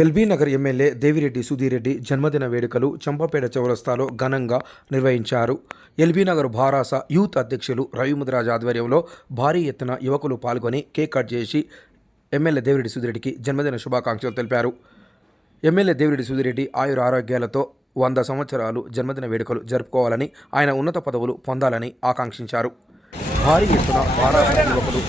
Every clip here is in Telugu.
ఎల్బీ నగర్ ఎమ్మెల్యే దేవిరెడ్డి సుధీరెడ్డి జన్మదిన వేడుకలు చంపపేట చౌరస్తాలో ఘనంగా నిర్వహించారు. ఎల్బీ నగర్ భారాస యూత్ అధ్యక్షులు రవిముద్రాజ్ ఆధ్వర్యంలో భారీ ఎత్తున యువకులు పాల్గొని కేక్ కట్ చేసి ఎమ్మెల్యే దేవిరెడ్డి సుధీరెడ్డికి జన్మదిన శుభాకాంక్షలు తెలిపారు. ఎమ్మెల్యే దేవిరెడ్డి సుధీరెడ్డి ఆయుర ఆరోగ్యాలతో వంద సంవత్సరాలు జన్మదిన వేడుకలు జరుపుకోవాలని ఆయన ఉన్నత పదవులు పొందాలని ఆకాంక్షించారు. భారీ ఎత్తున భారాస యువకులు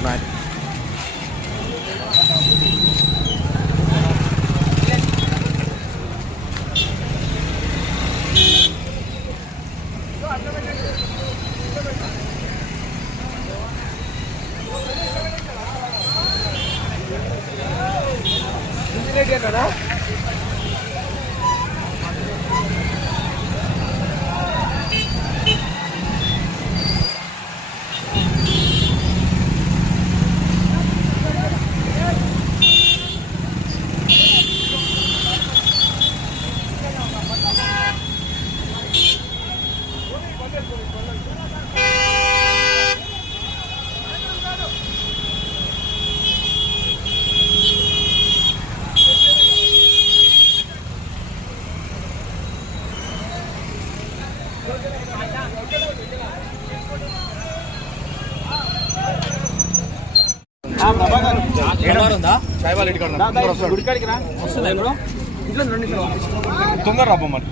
తొందర రాబో మరి.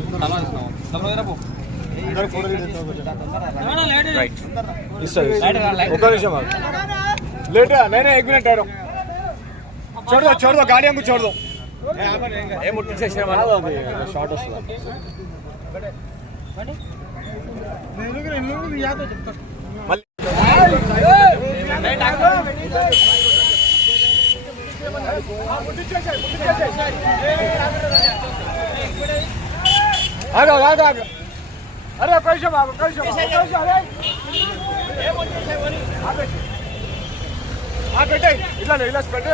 ఒక నిమిషం లేట్ నేనే ఎగ్గునే టైడం చూడదు చూడదు గాడి అంకు చూడదు ఏ ముట్టించేసామా షార్ట్ వస్తుంది? ఆగా ఆగా ఆగా. అరే కొంచెం ఆగు కొంచెం కొంచెం అరే. పెట్టాయి ఇలా ఇలా పెట్టే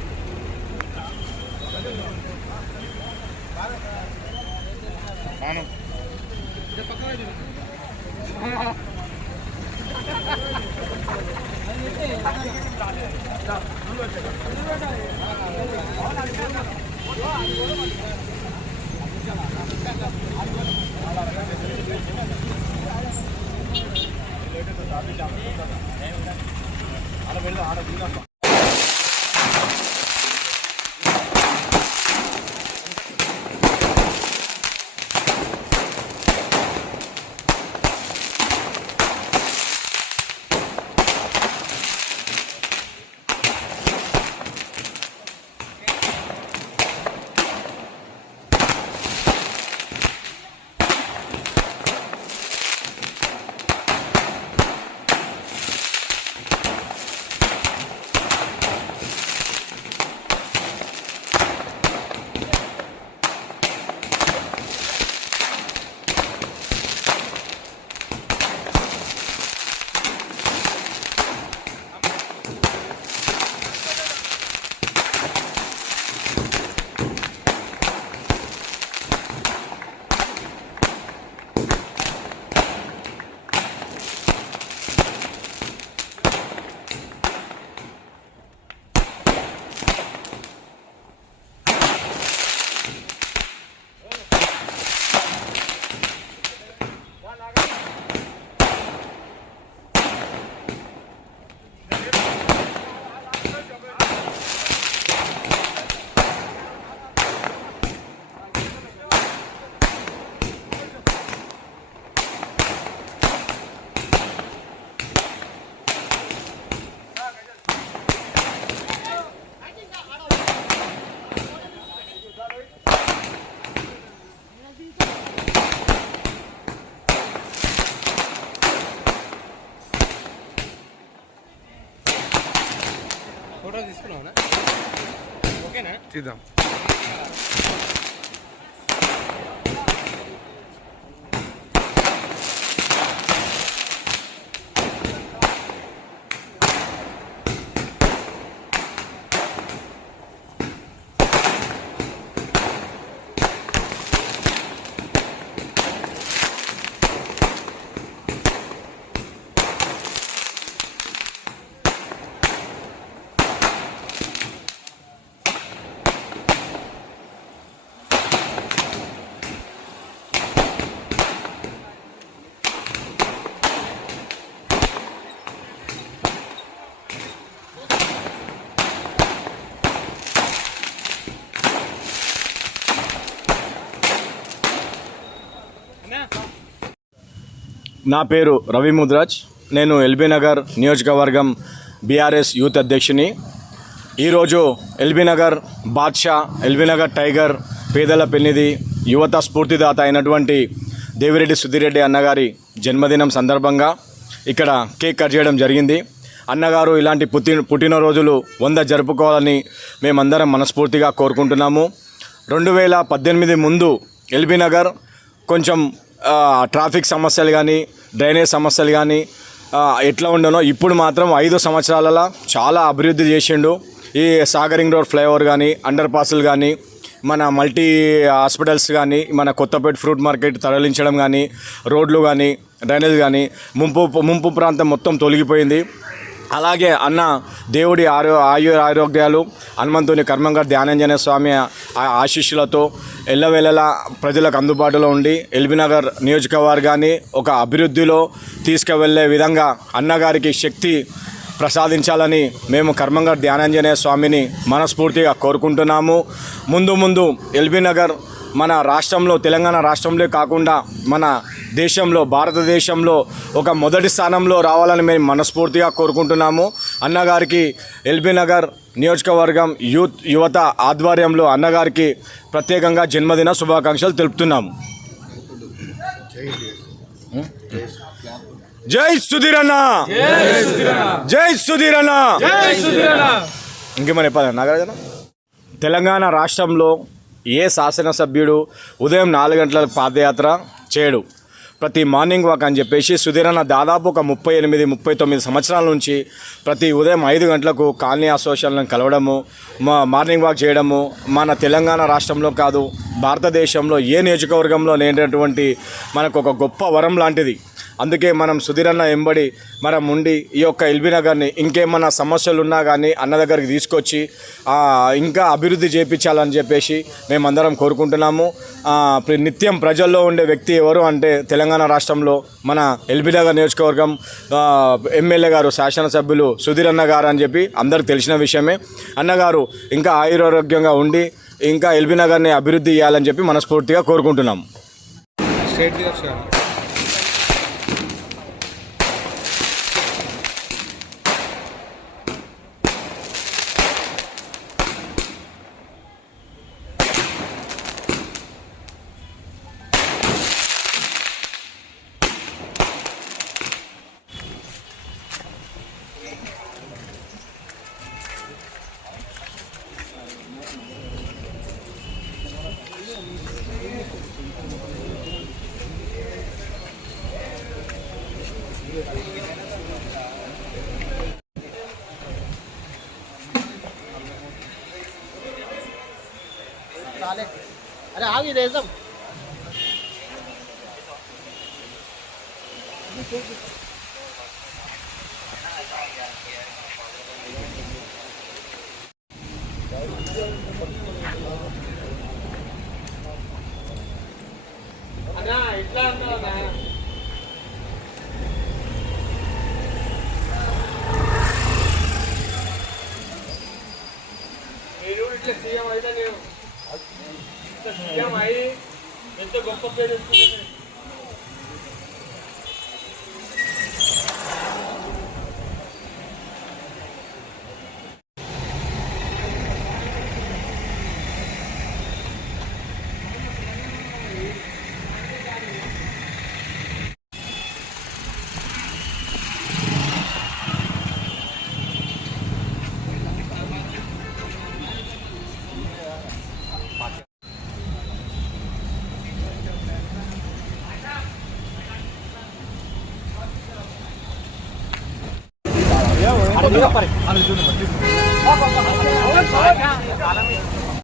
మనం అలా వెళ్దాం ఆడ దిగా ఓకేనా నా పేరు రవి ముద్రాజ్. నేను ఎల్బీ నగర్ నియోజకవర్గం బీఆర్ఎస్ యూత్ అధ్యక్షుని. ఈరోజు ఎల్బీ నగర్ బాద్షా ఎల్బీ నగర్ టైగర్ పేదల పెన్నిధి యువత స్ఫూర్తిదాత అయినటువంటి దేవిరెడ్డి సుధిరెడ్డి అన్నగారి జన్మదినం సందర్భంగా ఇక్కడ కేక్ కట్ చేయడం జరిగింది. అన్నగారు ఇలాంటి పుట్టి పుట్టినరోజులు వంద జరుపుకోవాలని మేమందరం మనస్ఫూర్తిగా కోరుకుంటున్నాము. రెండు వేల పద్దెనిమిది ముందు ఎల్బీ నగర్ కొంచెం ట్రాఫిక్ సమస్యలు కానీ డ్రైనేజ్ సమస్యలు కానీ ఎట్లా ఉండనో ఇప్పుడు మాత్రం ఐదు సంవత్సరాలలో చాలా అభివృద్ధి చేసిండు. ఈ సాగరింగ్ రోడ్ ఫ్లైఓవర్ కానీ అండర్ పాస్లు కానీ మన మల్టీ హాస్పిటల్స్ కానీ మన కొత్తపేట ఫ్రూట్ మార్కెట్ తరలించడం కానీ రోడ్లు కానీ డ్రైనేజ్ కానీ ముంపు ముంపు ప్రాంతం మొత్తం తొలగిపోయింది. అలాగే అన్న దేవుడి ఆరో ఆయు ఆరోగ్యాలు హనుమంతుని కర్మంగా ధ్యానంజన స్వామి ఆ- ఆశీస్సులతో ఎల్లవేళలా ప్రజలకు అందుబాటులో ఉండి ఎల్బీనగర్ నియోజకవర్గాన్ని ఒక అభివృద్ధిలో తీసుకువెళ్ళే విధంగా అన్నగారికి శక్తి ప్రసాదించాలని మేము కర్మంగా ధ్యానాంజనేయ స్వామిని మనస్ఫూర్తిగా కోరుకుంటున్నాము. ముందు ముందు ఎల్బీ నగర్ మన రాష్ట్రంలో తెలంగాణ రాష్ట్రంలో కాకుండా మన దేశంలో భారతదేశంలో ఒక మొదటి స్థానంలో రావాలని మేము మనస్ఫూర్తిగా కోరుకుంటున్నాము. అన్నగారికి ఎల్బీ నగర్ నియోజకవర్గం యూత్ యువత ఆధ్వర్యంలో అన్నగారికి ప్రత్యేకంగా జన్మదిన శుభాకాంక్షలు తెలుపుతున్నాము. జై సుధీర్ జై సుధీర్ ఇంకేమైనా చెప్పాలి నాగరాజన? తెలంగాణ రాష్ట్రంలో ఏ శాసనసభ్యుడు ఉదయం నాలుగు గంటల పాదయాత్ర చేయడు? ప్రతి మార్నింగ్ వాక్ అని చెప్పేసి సుధీరన్న దాదాపు ఒక ముప్పై ఎనిమిది ముప్పై తొమ్మిది సంవత్సరాల నుంచి ప్రతి ఉదయం ఐదు గంటలకు కాలనీ అసోసియేషన్లను కలవడము మా మార్నింగ్ వాక్ చేయడము మన తెలంగాణ రాష్ట్రంలో కాదు భారతదేశంలో ఏ నియోజకవర్గంలో లేనటువంటి మనకు ఒక గొప్ప వరం లాంటిది. అందుకే మనం సుధీరన్న ఎంబడి మనం ఉండి ఈ యొక్క ఎల్బీ నగర్ని ఇంకేమన్నా సమస్యలు ఉన్నా కానీ అన్న దగ్గరికి తీసుకొచ్చి ఇంకా అభివృద్ధి చేయించాలని చెప్పేసి మేమందరం కోరుకుంటున్నాము. నిత్యం ప్రజల్లో ఉండే వ్యక్తి ఎవరు అంటే తెలంగాణ రాష్ట్రంలో మన ఎల్బీ నగర్ నియోజకవర్గం ఎమ్మెల్యే గారు శాసనసభ్యులు సుధీర్ అన్న గారు అని చెప్పి అందరికి తెలిసిన విషయమే. అన్నగారు ఇంకా ఆయురారోగ్యంగా ఉండి ఇంకా ఎల్బీ నగర్ని అభివృద్ధి చేయాలని చెప్పి మనస్ఫూర్తిగా కోరుకుంటున్నాము. స్ట్రైట్ ಆಗಿದೆ ಎಕ್ಸಾಮ್ Thank you. કેમ આવી એ તો ગપ્પા પહેરી ಬರ್ತೀನಿ ಅಲ್ಲಿ ಜೂನ್ ಬರ್ತೀನಿ ಹೋಗ ಹೋಗ ಕಾಲಮಿ